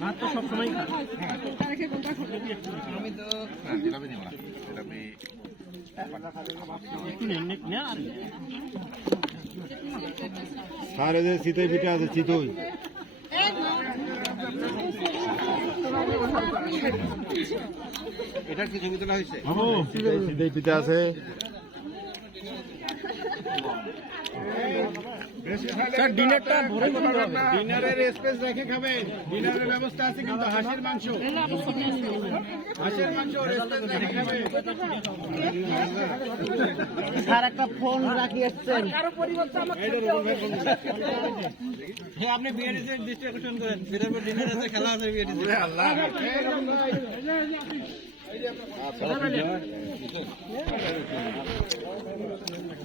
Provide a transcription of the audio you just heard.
ভাত তো সবসময় খাই আমি তো জিলাপি নিব না জিলাপি একটু নেন নে- নে আর সারে যে চিতই পিঠে আছে চিতই। এটার কি ছবি তোলা হয়েছে? চিতই পিঠে আছে। স্যার ডিনারটা ভরে ডিনারের স্পেস রেখে খাবেন। ডিনারের ব্যবস্থা আছে কিন্তু হাঁসের মাংস। হাঁসের মাংস স্যার একটা ফোন রাখি এসছেন। হ্যাঁ আপনি বিরিয়ানিতে ডিস্ট্রিবিউশন করেন। বিরিয়ানি ডিনার আছে খেলা আছে বিরিয়ানিতে আল্লাহ।